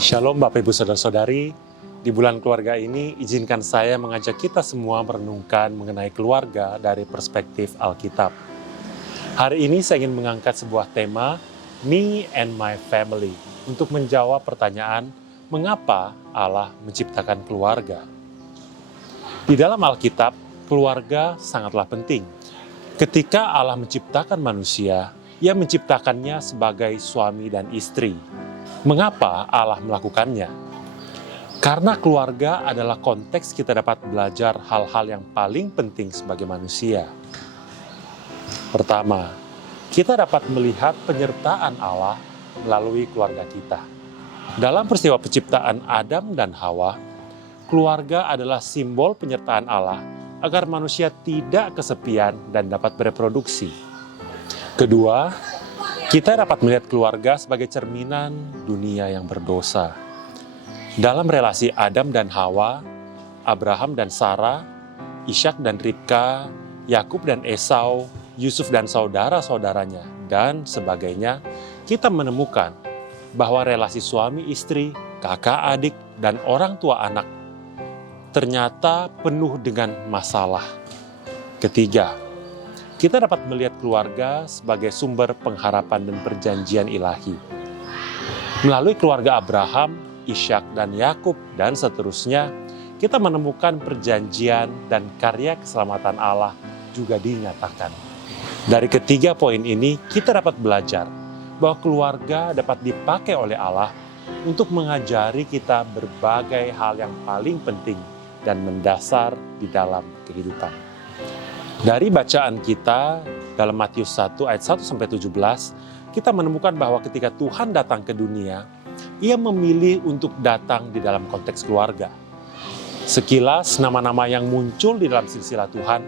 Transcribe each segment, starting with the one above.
Shalom Bapak Ibu Saudara-saudari, di bulan keluarga ini izinkan saya mengajak kita semua merenungkan mengenai keluarga dari perspektif Alkitab. Hari ini saya ingin mengangkat sebuah tema, Me and My Family, untuk menjawab pertanyaan, mengapa Allah menciptakan keluarga? Di dalam Alkitab, keluarga sangatlah penting. Ketika Allah menciptakan manusia, Ia menciptakannya sebagai suami dan istri. Mengapa Allah melakukannya? Karena keluarga adalah konteks kita dapat belajar hal-hal yang paling penting sebagai manusia. Pertama, kita dapat melihat penyertaan Allah melalui keluarga kita. Dalam peristiwa penciptaan Adam dan Hawa, keluarga adalah simbol penyertaan Allah agar manusia tidak kesepian dan dapat bereproduksi. Kedua, kita dapat melihat keluarga sebagai cerminan dunia yang berdosa. Dalam relasi Adam dan Hawa, Abraham dan Sarah, Ishak dan Ribka, Yakub dan Esau, Yusuf dan saudara-saudaranya, dan sebagainya, kita menemukan bahwa relasi suami istri, kakak adik, dan orang tua anak ternyata penuh dengan masalah. Ketiga, kita dapat melihat keluarga sebagai sumber pengharapan dan perjanjian ilahi. Melalui keluarga Abraham, Ishak, dan Yakub, dan seterusnya, kita menemukan perjanjian dan karya keselamatan Allah juga dinyatakan. Dari ketiga poin ini, kita dapat belajar bahwa keluarga dapat dipakai oleh Allah untuk mengajari kita berbagai hal yang paling penting dan mendasar di dalam kehidupan. Dari bacaan kita dalam Matius 1 ayat 1-17, kita menemukan bahwa ketika Tuhan datang ke dunia, Ia memilih untuk datang di dalam konteks keluarga. Sekilas nama-nama yang muncul di dalam silsilah Tuhan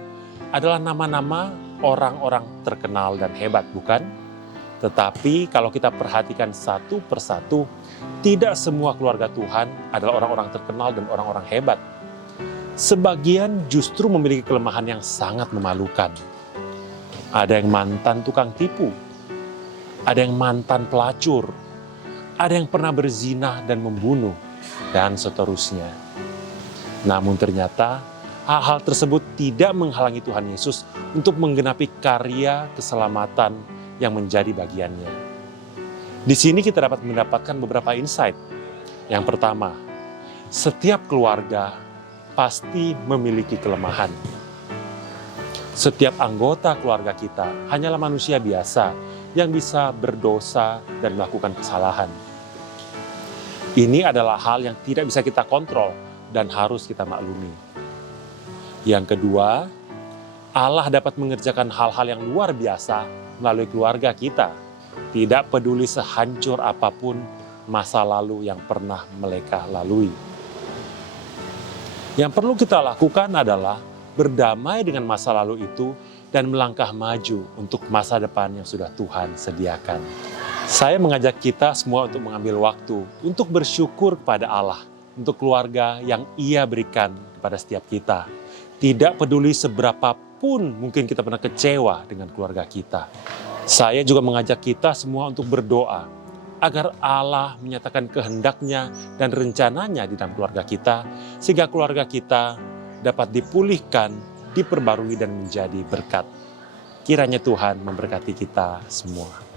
adalah nama-nama orang-orang terkenal dan hebat, bukan? Tetapi kalau kita perhatikan satu persatu, tidak semua keluarga Tuhan adalah orang-orang terkenal dan orang-orang hebat. Sebagian justru memiliki kelemahan yang sangat memalukan. Ada yang mantan tukang tipu, ada yang mantan pelacur, ada yang pernah berzina dan membunuh, dan seterusnya. Namun ternyata hal-hal tersebut tidak menghalangi Tuhan Yesus untuk menggenapi karya keselamatan yang menjadi bagiannya. Di sini kita dapat mendapatkan beberapa insight. Yang pertama, setiap keluarga pasti memiliki kelemahan. Setiap anggota keluarga kita hanyalah manusia biasa yang bisa berdosa dan melakukan kesalahan. Ini adalah hal yang tidak bisa kita kontrol dan harus kita maklumi. Yang kedua, Allah dapat mengerjakan hal-hal yang luar biasa melalui keluarga kita. Tidak peduli sehancur apapun masa lalu yang pernah mereka lalui. Yang perlu kita lakukan adalah berdamai dengan masa lalu itu dan melangkah maju untuk masa depan yang sudah Tuhan sediakan. Saya mengajak kita semua untuk mengambil waktu untuk bersyukur kepada Allah untuk keluarga yang Ia berikan kepada setiap kita. Tidak peduli seberapa pun mungkin kita pernah kecewa dengan keluarga kita. Saya juga mengajak kita semua untuk berdoa agar Allah menyatakan kehendaknya dan rencananya di dalam keluarga kita, sehingga keluarga kita dapat dipulihkan, diperbarui dan menjadi berkat. Kiranya Tuhan memberkati kita semua.